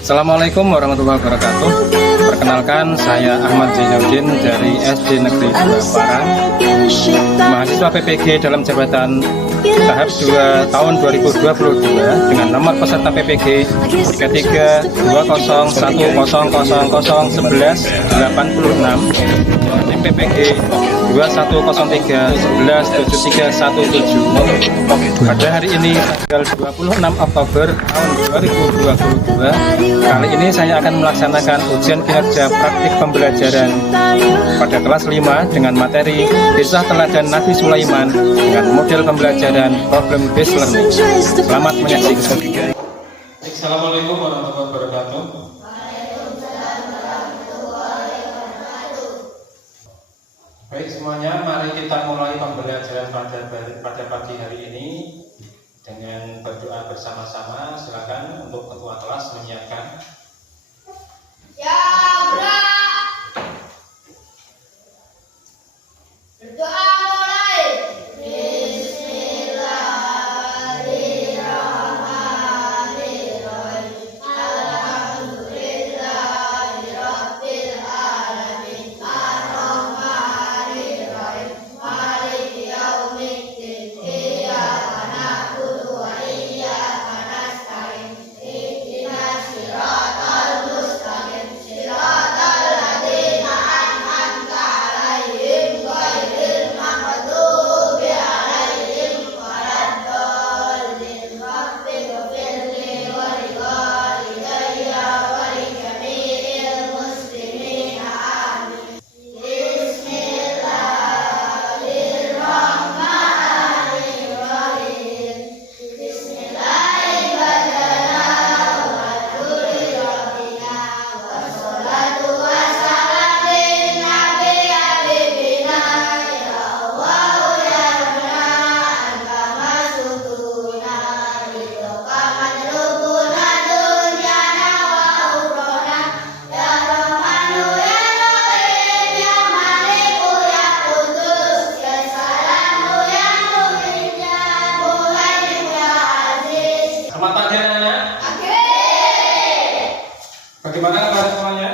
Assalamualaikum warahmatullahi wabarakatuh. Perkenalkan, saya Ahmad Zainuddin dari SD Negeri 2 Parang, mahasiswa PPG dalam jabatan tahap 2 tahun 2022 dengan nomor peserta PPG 332100001186, tim PPG 2103117317. Pada hari ini tanggal 26 Oktober tahun 2022, kali ini saya akan melaksanakan ujian kinerja praktik pembelajaran pada kelas 5 dengan materi Kisah Teladan Nabi Sulaiman dengan model pembelajaran problem based learning. Selamat menyaksikan. Assalamualaikum warahmatullahi wabarakatuh. Baik semuanya, mari kita mulai pembelajaran pada pagi hari ini dengan berdoa bersama-sama. Silakan untuk ketua kelas menyiapkan. Ya Allah. Berdoa mulai. Bismillahirrahmanirrahim. Alhamdulillahirabbil alamin. Ar-Rahmanirrahim. Maliki yaumiddin. Iyyaka na'budu wa iyyaka nasta'in. Ihdinas siratal mustaqim. Siratal ladzina an'amta 'alaihim ghairil maghdubi 'alaihim waladdallin. Rabbighfirli wa liwalidayya wa lijami'il muslimina amin. Bismillahirrahmanirrahim. Bismillahirrahmanirrahim. Wassalatu wassalam linnabi habibina ya Allah ya Rahman kama sutuna lidhoka madrubuna dunyana wa ukhrona ya Rahmanu ya Rahim ya Maliku ya Qudus ya Salamu ya Mu'min ya Muhaimin ya Aziz. Selamat pagi anak-anak. Bagaimana kabar semuanya?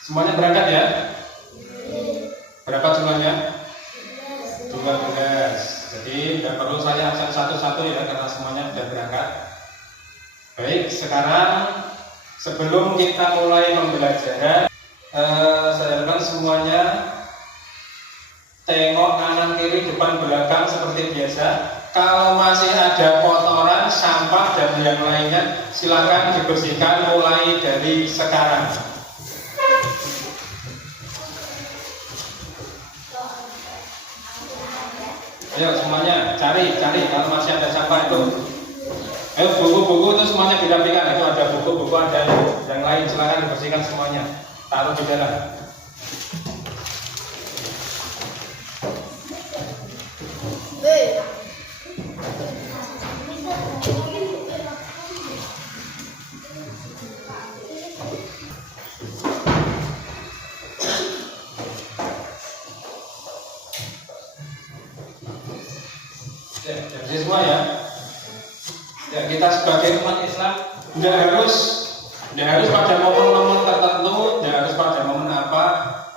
Semuanya berangkat ya? Berapa jumlahnya? 12. Jadi tidak perlu saya absen satu-satu ya, karena semuanya sudah berangkat. Baik, sekarang sebelum kita mulai pembelajaran, saya harapkan semuanya tengok kanan kiri depan belakang seperti biasa. Kalau masih ada kotoran, sampah dan yang lainnya, silakan dibersihkan mulai dari sekarang. Ayo semuanya cari kalau masih ada sampah itu. Ayo buku-buku itu semuanya dirapikan. Itu ada buku-buku, ada yang lain, silakan dibersihkan semuanya. Taruh di dalam. Ya, jadi semua ya. Ya, kita sebagai umat Islam tidak harus pada momen-momen tertentu, tidak harus pada momen apa.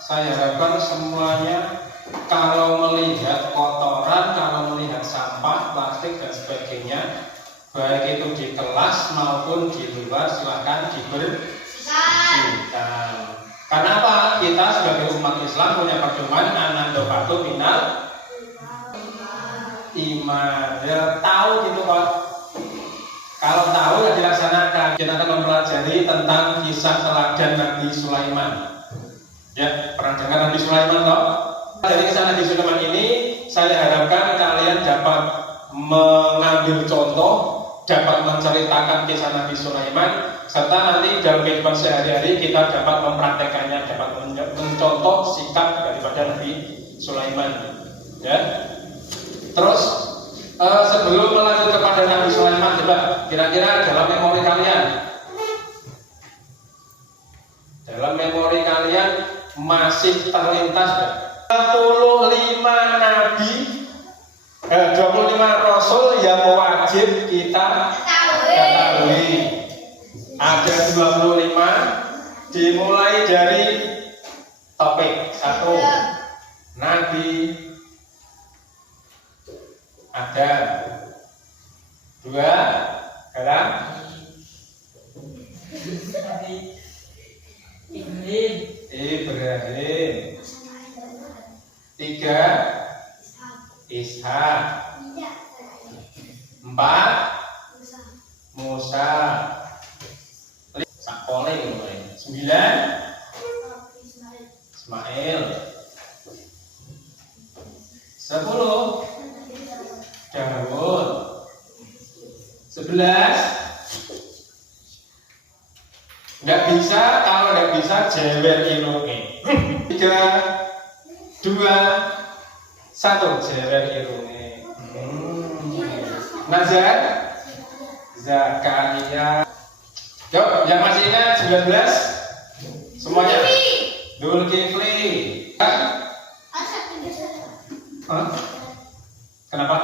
Saya harapkan semuanya kalau melihat kotoran, kalau melihat sampah, plastik dan sebagainya, baik itu di kelas maupun di luar, silakan dibersihkan. Karena apa? Kita sebagai umat Islam punya pedoman anando patuh minal iman. Ya, tahu gitu kok. Kalau tahu ya dilaksanakan. Kita akan mempelajari tentang kisah teladan Nabi Sulaiman. Ya, pernah dengar Nabi Sulaiman toh? Dari kisah Nabi Sulaiman ini, saya harapkan kalian dapat mengambil contoh, dapat menceritakan kisah Nabi Sulaiman, serta nanti dalam kehidupan sehari-hari kita dapat mempraktekannya, dapat mencontoh sikap daripada Nabi Sulaiman. Ya. Terus sebelum melanjut kepada Nabi Sulaiman, coba kira-kira dalam memori kalian masih terlintas 25 nabi, 25 Rasul yang wajib kita ketahui. Ada 25, dimulai dari topik 1. Nabi Adam. 2. Galang Ibrahim. 3. Ishak. 4. Musa. Sakole ngono. 9. Ismail. 10. Daud. 11. Nggak bisa, kalau nggak bisa jewer irunge. 3, 2, 1 jewer irunge. Nazar, Zakaria. Yuk, yang masih ingat 19? Semuanya? Zulkifli. Hah? Kenapa?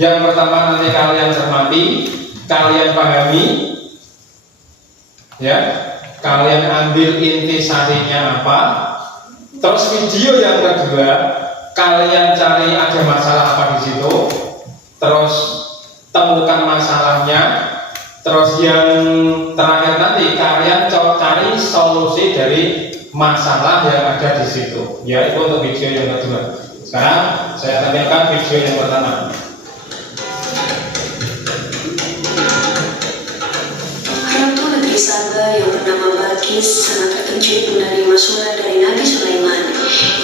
Yang pertama nanti kalian cermati, kalian pahami, ya, kalian ambil intisarinya apa. Terus video yang kedua, kalian cari ada masalah apa di situ, terus temukan masalahnya. Terus yang terakhir nanti kalian cari solusi dari masalah yang ada di situ. Ya, itu untuk video yang kedua. Sekarang saya tampilkan video yang pertama. Saba yang bernama Balkis sangat terkejut menerima surat dari Nabi Sulaiman.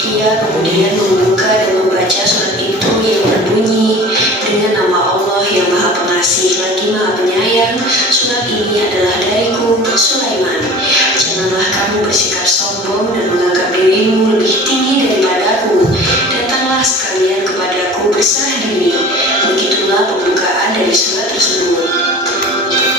Ia kemudian membuka dan membaca surat itu yang berbunyi, dengan nama Allah yang Maha Pengasih lagi Maha Penyayang. Surat ini adalah dariku, Sulaiman. Janganlah kamu bersikap sombong dan menganggap dirimu lebih tinggi daripadaku. Datanglah sekalian kepadaku berserah diri. Begitulah pembukaan dari surat tersebut.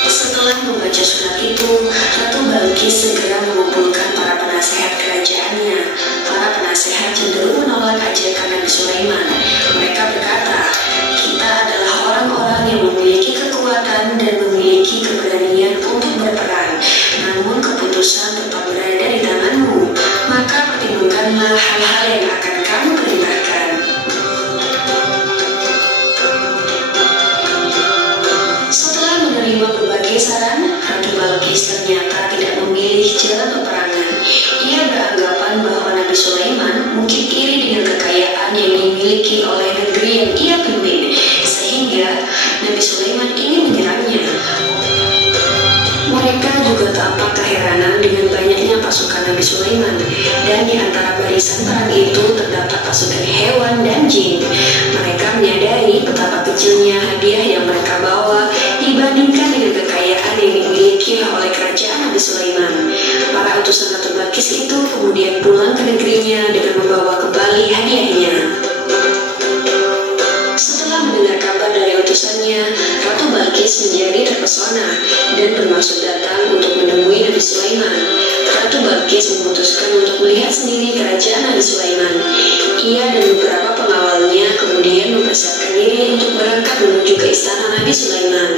Setelah membaca surat itu, Ratu Balkis segera mengumpulkan para penasehat kerajaannya. Para penasehat cenderung menolak ajakan Nabi Sulaiman. Mereka berkata, kita adalah orang-orang yang memiliki kekuatan dan memiliki keberanian untuk berperang. Namun keputusan tetap berada di tanganmu. Maka pertimbangkanlah hal-hal yang akan kamu perintahkan. Setelah menerima berbagai saran, Ratu Balkis ternyata tidak memilih jalan peperangan. Ia beranggapan bahwa Nabi Sulaiman mungkin iri dengan kekayaan yang dimiliki oleh negeri yang ia pimpin, sehingga Nabi Sulaiman ingin menyerangnya. Mereka juga tampak keheranan dengan banyaknya pasukan Nabi Sulaiman, dan di antara barisan perang itu terdapat pasukan hewan dan jin. Mereka menyadari betapa kecilnya hadiah yang mereka bawa dibandingkan dengan kekayaan yang dimiliki oleh kerajaan Nabi Sulaiman. Para utusan Ratu Balkis itu kemudian pulang ke negerinya dengan membawa kembali hadiahnya. Setelah mendengar kabar dari utusannya, Ratu Balkis menjadi terpesona dan bermaksud datang untuk menemui Nabi Sulaiman. Ratu Balkis memutuskan untuk melihat sendiri kerajaan Nabi Sulaiman. Ia dan beberapa pengawalnya kemudian mempersiapkan diri untuk berangkat menuju ke istana Nabi Sulaiman.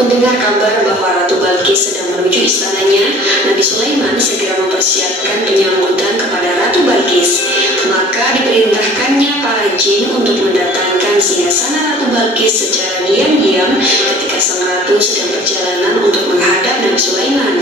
Mendengar kabar bahwa Ratu Balkis sedang menuju istananya, Nabi Sulaiman segera mempersiapkan penyambutan kepada Ratu Balkis. Maka diperintahkannya para jin untuk mendatangkan singgasana Ratu Balkis secara diam-diam ketika sang ratu sedang perjalanan untuk menghadap Nabi Sulaiman.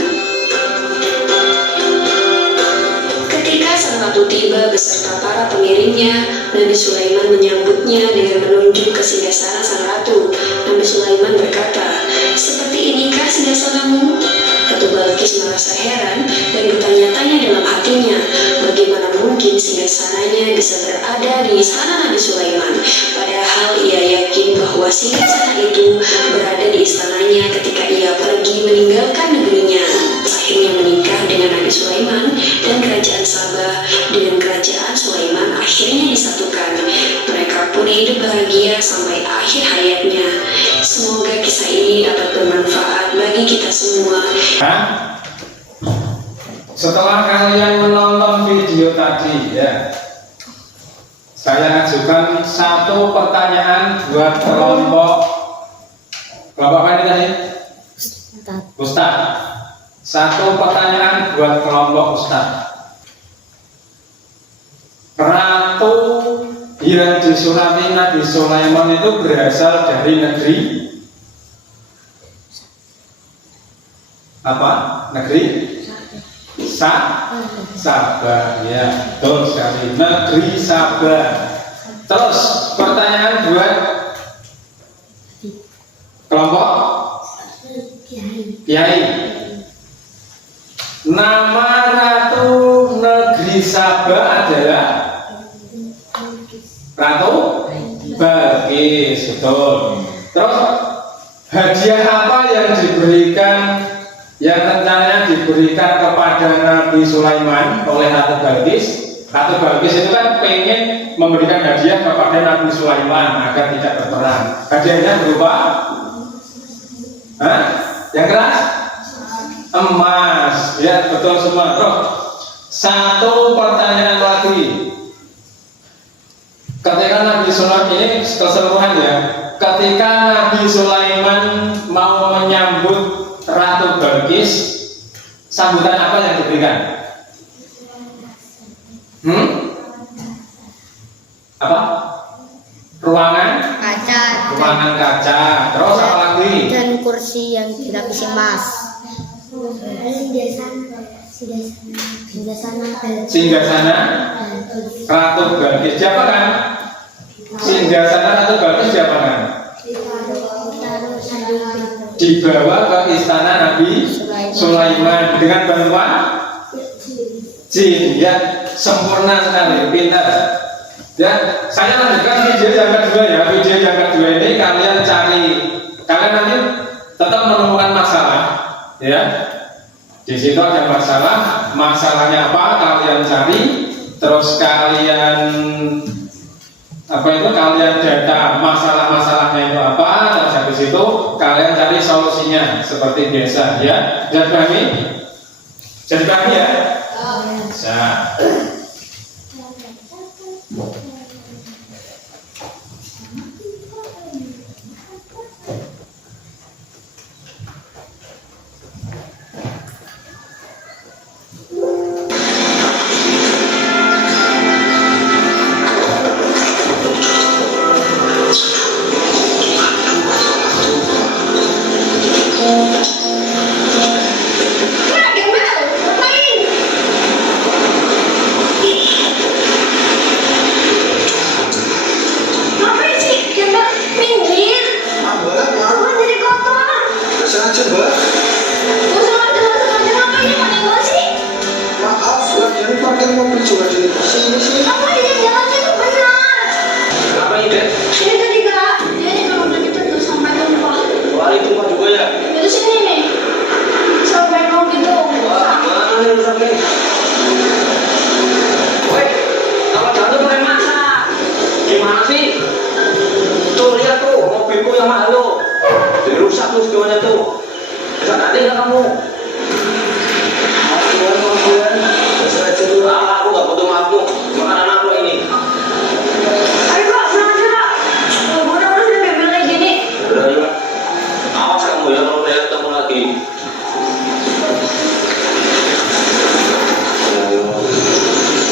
Ketika sang ratu tiba beserta para pengiringnya, Nabi Sulaiman menyambutnya dengan menunjuk ke singgasana sang ratu. Nabi Sulaiman berkata, "Seperti inikah singgasanamu?" Ratu Balkis merasa heran dan bertanya-tanya dalam hatinya, bagaimana mungkin singgasananya bisa berada di istana Nabi Sulaiman. Padahal ia yakin bahwa singgasana itu berada di istananya ketika ia pergi meninggalkan negerinya. Akhirnya menikah dengan Nabi Sulaiman dan kerajaan Sabah dengan kerajaan Sulaiman akhirnya disatukan. Mereka pun hidup bahagia sampai akhir hayatnya. Semoga kisah ini dapat bermanfaat bagi kita semua. Setelah kalian menonton video tadi ya, saya ajukan satu pertanyaan buat kelompok apa ini tadi? Ustadz. Satu pertanyaan buat kelompok Ustadz. Ratu yang disulati Nabi Sulaiman itu berasal dari negeri apa? Negeri Sabah, ya, betul sekali. Negeri Sabah. Terus pertanyaan buat kelompok Kiai. Nama Ratu Negeri Sabah adalah Ratu Balkis, betul. Terus hadiah apa yang diberikan, yang rencananya diberikan kepada Nabi Sulaiman oleh Ratu Balkis? Ratu Balkis itu kan pengen memberikan hadiah kepada Nabi Sulaiman agar tidak berperang. Hadiahnya berupa yang keras? Emas. Ya, betul semua. Bro, satu pertanyaan lagi. Ketika Nabi Sulaiman, ini keseluruhan ya, ketika Nabi Sulaiman mau menyambut Ratu Balkis, sambutan apa yang diberikan? Apa? Ruangan Kaca. Ruangan kaca. Terus apa lagi? Dan kursi yang dilapisi emas. Singgasana Ratu Balkis. Siapa kan? Singgasana Ratu Balkis siapa kan? Dibawa ke istana Nabi Sulaiman dengan bantuan jin. Ya, sempurna sekali, pintar. Ya, saya lanjutkan video yang kedua ya. Video yang kedua ini kalian cari, kalian nanti tetap menemukan masalah, ya. Di situ ada masalah, masalahnya apa kalian cari, terus kalian kalian data masalah-masalahnya itu apa, terus habis itu kalian cari solusinya seperti biasa, ya. Jadi pahami? Jadi pahami ya? Bisa. Awas kamu ya. lagi. Ya Allah,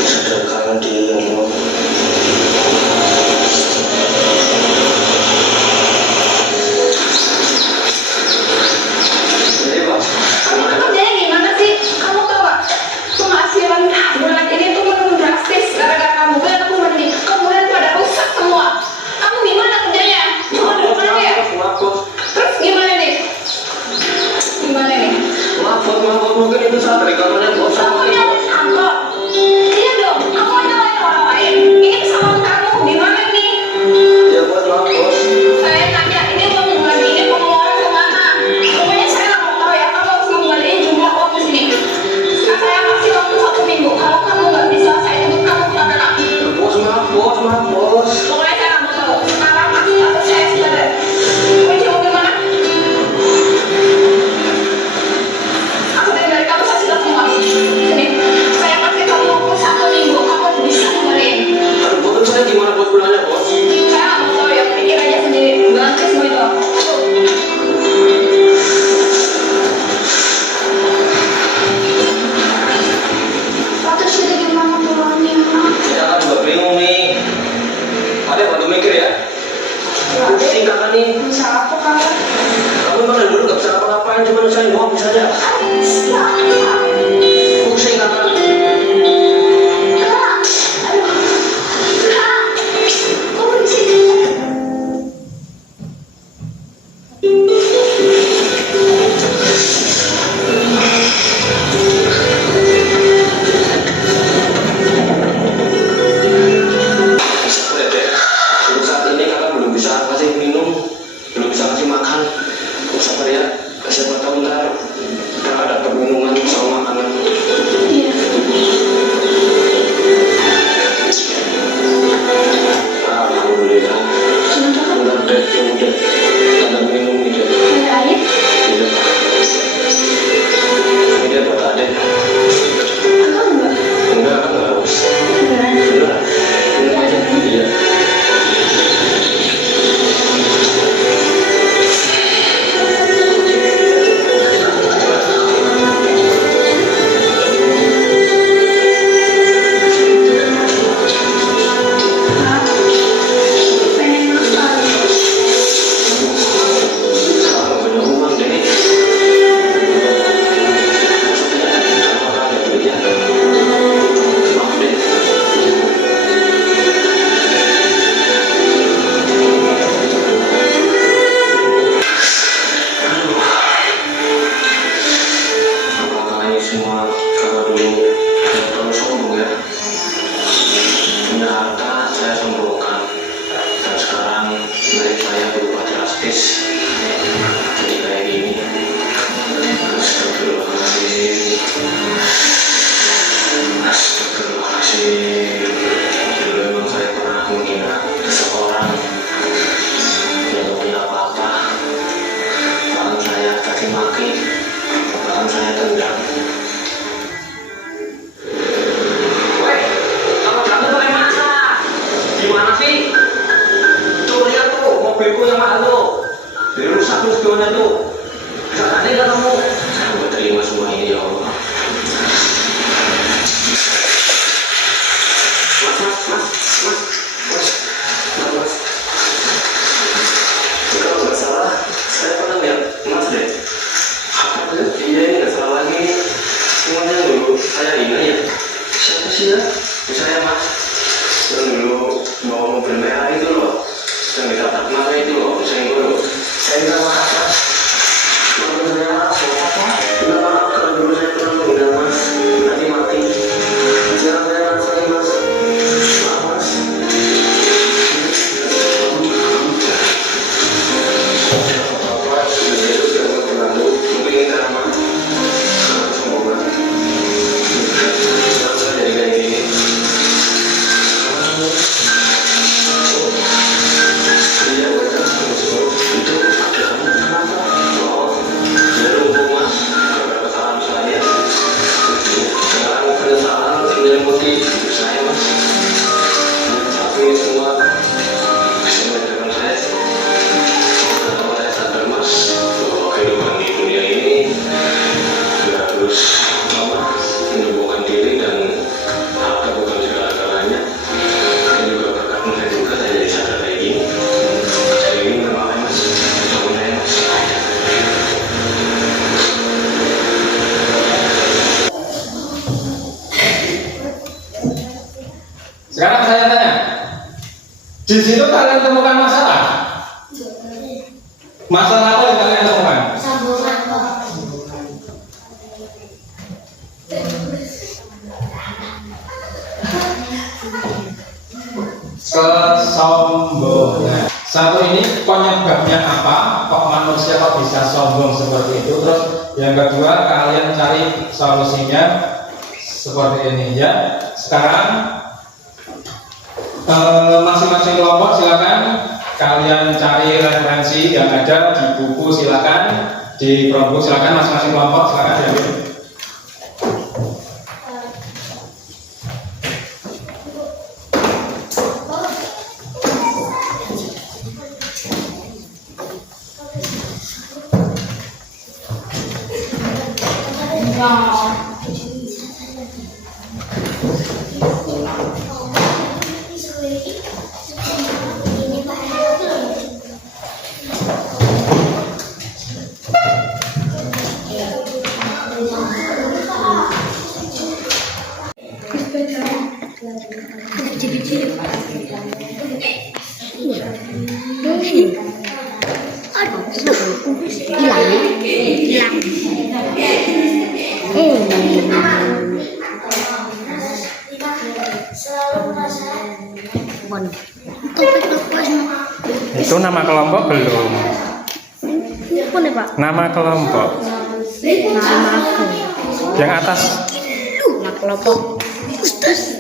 sadarkan diri ya Allah. Jadi Pak, Kamu tuh kerjanya gimana sih? Kamu tau gak? Penghasilan bulan ini tuh menurun drastis gara-gara kamu. Lihat aku mandi, kemudian pada rusak semua. Kamu gimana kerjanya? Cuma di rumah ya? maaf bos. Terus gimana nih? Gimana nih? Maaf mungkin itu salah dari kamarnya bos. Kamu nyalain angkot. Iya dong, kamu nyalain orang lain. Ini kesalahan kamu, gimana nih? Ya bos, maaf bos. Saya nanya, ini uang bulan ini pengeluaran kemana? Pokoknya saya nggak mau tahu ya, kamu harus mengembalikan jumlah uang di sini. Saya kasih waktu 1 minggu. Kalau kamu nggak bisa, saya tuntut kamu pengadilan. Ya bos, maaf bos. Pokoknya saya nggak mau tahu. Sekarang masih atau saya sudah ada. Kunci mobil mana? Aku dari kamu saya sudah semua. Sini, saya kasih kamu waktu 1 minggu. Kamu harus bisa kembaliin. Aduh bos, saya gimana bos pulangnya bos? Saya nggak mau tahu ya. Pikir aja sendiri. Ganti semua itu. Terus jadi gimana pulangnya? Saya kan juga bingung nih. Ada bantu mikir ya? Itu singkatan nih. Bisa apa kamu? Kamu emang dari dulu gak bisa apa-apain, cuma nyusahin doang bisa aja. Pusing kakak. Sabar ya dek. Untuk saat ini kakak belum bisa kasih minum, belum bisa kasih makan. Sabar ya, siapa tahu ntar kakak dapat minuman sama makanan. Alhamdulillah. Bentar dek, tunggu dek. Ada minum nih dek. Ada air? Iya. Ini dek buat adek. Enggak enggak. Enggak, kan nggak harus. Beneran? Beneran. Minum aja. Iya. Pengen makan. Kalau punya uang deh. Maksudnya kalau kakak ada duit ya. Maaf deh. Aduh. Apakah ini semua karena dulu saya terlalu sombong ya? Punya harta saya sombongkan, dan sekarang milik saya berubah drastis jadi kayak gini. Astagfirullahaladzim. Astagfirullahaladzim. Dulu emang saya pernah menghina seseorang yang gak punya apa-apa. Bahkan saya caci maki, bahkan saya tendang. Woi, kamu jangan pakai masa. Gimana sih? Tuh lihat tuh, mobilku yang mahal tuh. Dirusak tuh spionnya tuh. Bisa aneh gak kamu? Saya mau terima semua ini ya Allah. Mas. Kalau nggak salah, saya pernah lihat Mas deh. Iya ini nggak salah lagi. Semuanya dulu saya ingat ya. Siapa sih ya? Saya Mas. Yang dulu bawa mobil merah itu loh. Yang ditabrak kemarin itu loh. Saya dulu. Saya minta maaf Mas. Mobil saya maaf. Minta maaf kalau dulu saya pernah Di situ kalian temukan masalah. Masalah apa yang kalian temukan? Kesombongan. Satu ini penyebabnya apa? Kok manusia kok bisa sombong seperti itu? Terus yang kedua kalian cari solusinya seperti ini ya. Sekarang masing-masing kelompok silakan kalian cari referensi yang ada di buku, silakan di Chromebook, silakan masing-masing kelompok silakan diambil. Itu nama kelompok belum? Nama kelompok. Yang atas. Nama kelompok Ustaz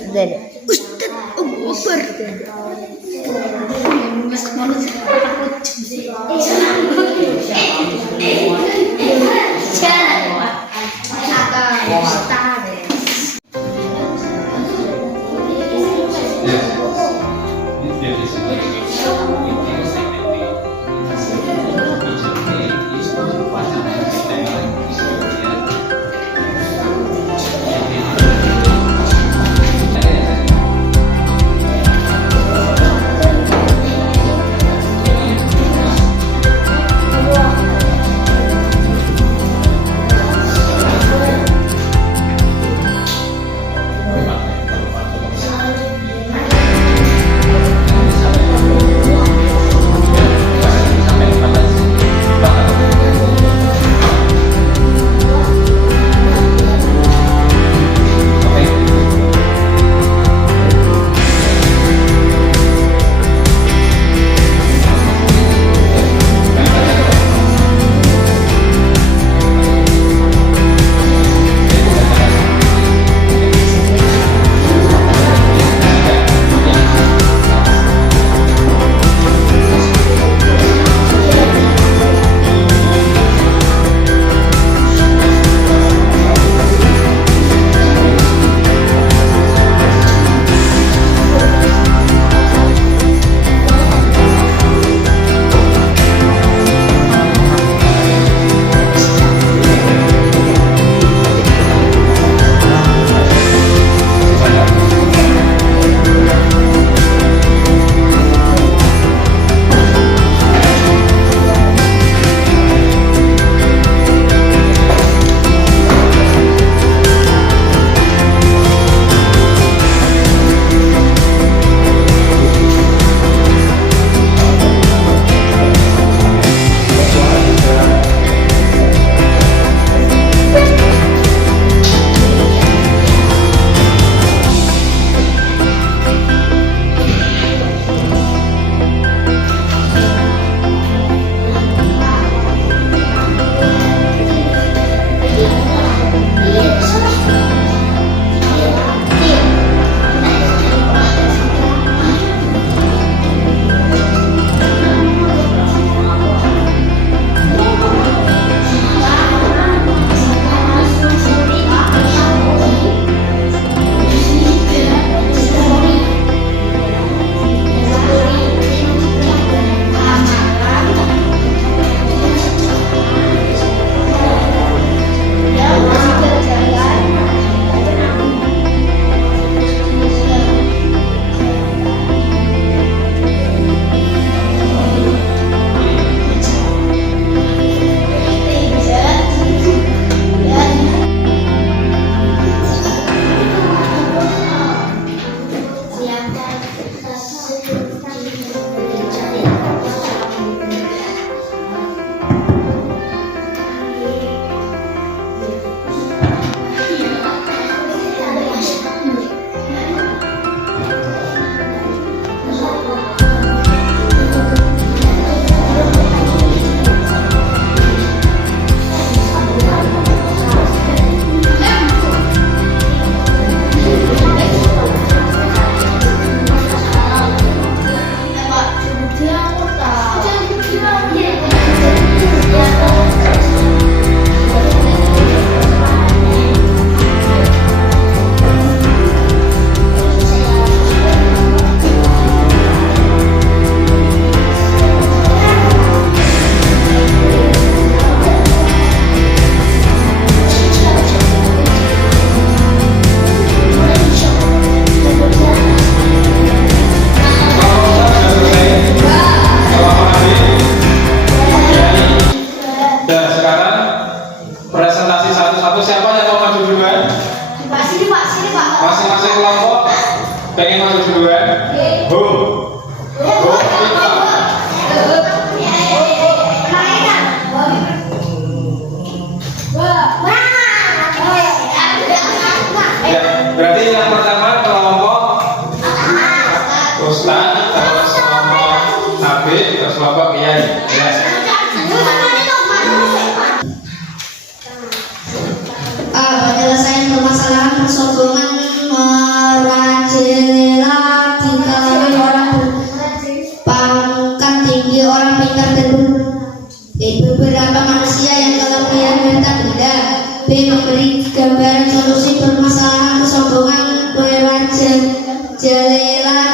B. Memberi gambaran solusi permasalahan kesombongan merajalela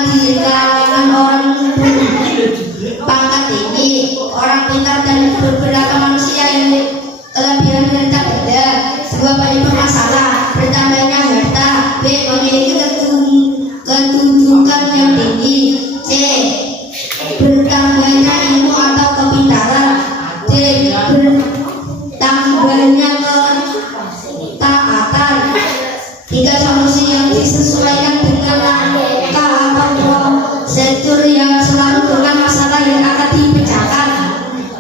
di kalangan orang pangkat tinggi, orang pintar dan beberapa manusia yang kelebihan dan tak beda. Dua banyak bermasalah, bertambahnya harta. B. Memiliki kedudukan yang tinggi. C. Bertambahnya ilmu atau kepintaran. D. Bertambahnya ketaatan. Tiga solusi yang disesuaikan dengan keahlian prosedur yang selalu dengan masalah yang akan dipecahkan.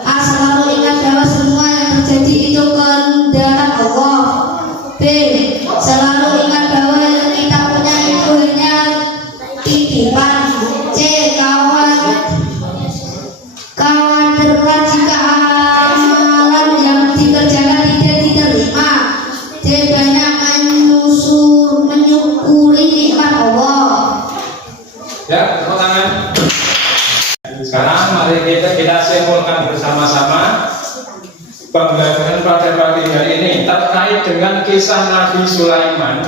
A. Selalu ingat bahwa semua yang terjadi itu kehendak Allah. B. Selalu ingat bahwa yang kita punya itu hanya titipan. C. Khawatirlah jika amalan yang dikerjakan tidak diterima. D. Banyak menyukuri nikmat Allah. Ya, tepuk tangan. Sekarang mari kita simpulkan bersama-sama pembelajaran pada pagi hari ini terkait dengan kisah Nabi Sulaiman.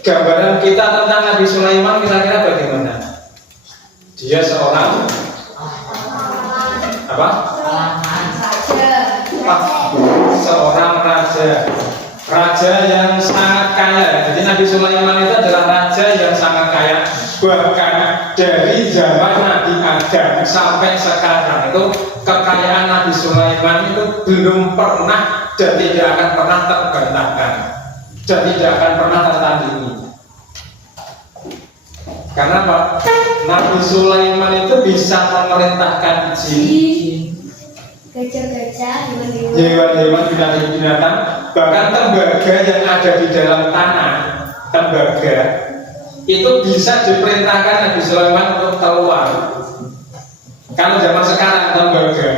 Gambaran kita tentang Nabi Sulaiman kira-kira bagaimana? Dia seorang apa? Seorang raja yang sangat kaya. Jadi Nabi Sulaiman itu adalah raja yang sangat kaya. Bahkan dari zaman Nabi Adam sampai sekarang itu kekayaan Nabi Sulaiman itu belum pernah dan tidak akan pernah terbantahkan dan tidak akan pernah tertandingi. Karena apa? Nabi Sulaiman itu bisa memerintahkan jin, Gajah-gajah, hewan-hewan, binatang-binatang, bahkan tembaga yang ada di dalam tanah, tembaga itu bisa diperintahkan Nabi Sulaiman untuk keluar. Kalau zaman sekarang tembaga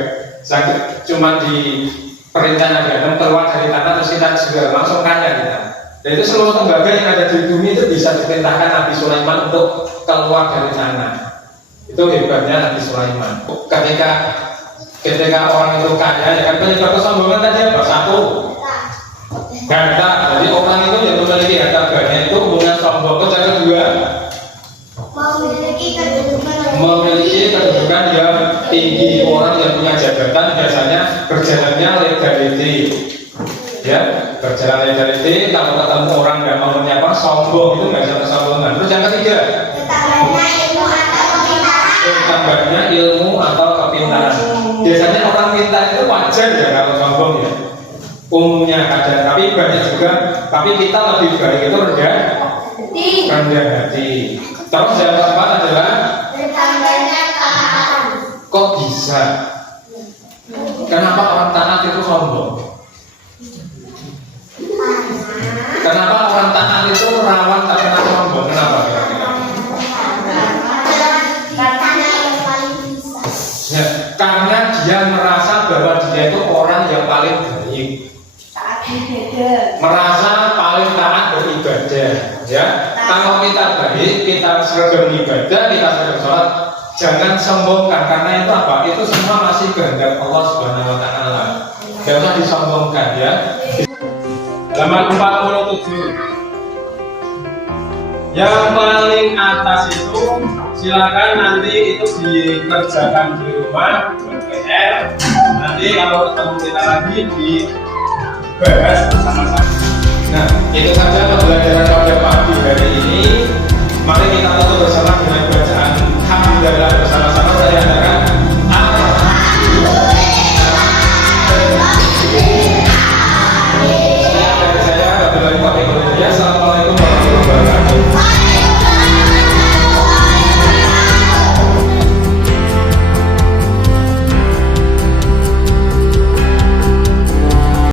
cuma di perintah Nabi Adam keluar dari tanah terus kita juga langsung kaya kita. Dan itu seluruh tembaga yang ada di bumi itu bisa diperintahkan Nabi Sulaiman untuk keluar dari tanah. Itu hebatnya Nabi Sulaiman. Ketika orang itu kaya, ya kan penyebab kesombongan tadi apa? Satu, harta. Jadi orang itu yang memiliki harta banyak itu punya sombong. Yang kedua, memiliki kedudukan yang tinggi. Orang yang punya jabatan biasanya berjalannya legality, ya, berjalan legality. Kalau ketemu orang nggak mau menyapa, sombong, itu nggak bisa kesombongan. Terus yang ketiga, tambahnya ilmu atau kepintaran. Biasanya orang pintar itu wajar ya kalau sombong ya, umumnya kadang, tapi banyak juga. Tapi kita lebih baik itu rendah hati. Terus yang keempat adalah kok bisa? Kenapa orang taat itu sombong? Kenapa orang taat itu rawan terkena sombong? Kenapa kira-kira? Ya, karena dia merasa bahwa dia itu orang yang paling baik, merasa paling taat beribadah. Ya, kalau kita baik, kita seragam ibadah, kita seragam sholat, jangan sombongkan. Karena itu apa? Itu semua masih kehendak Allah Subhanahu Wa Taala. Jangan disombongkan ya. Halaman 47. Yang paling atas itu silakan nanti itu dikerjakan di rumah PR. Nanti kalau ketemu kita lagi dibahas bersama-sama. Nah, itu saja pembelajaran pada pagi hari ini. Mari kita tutup bersama.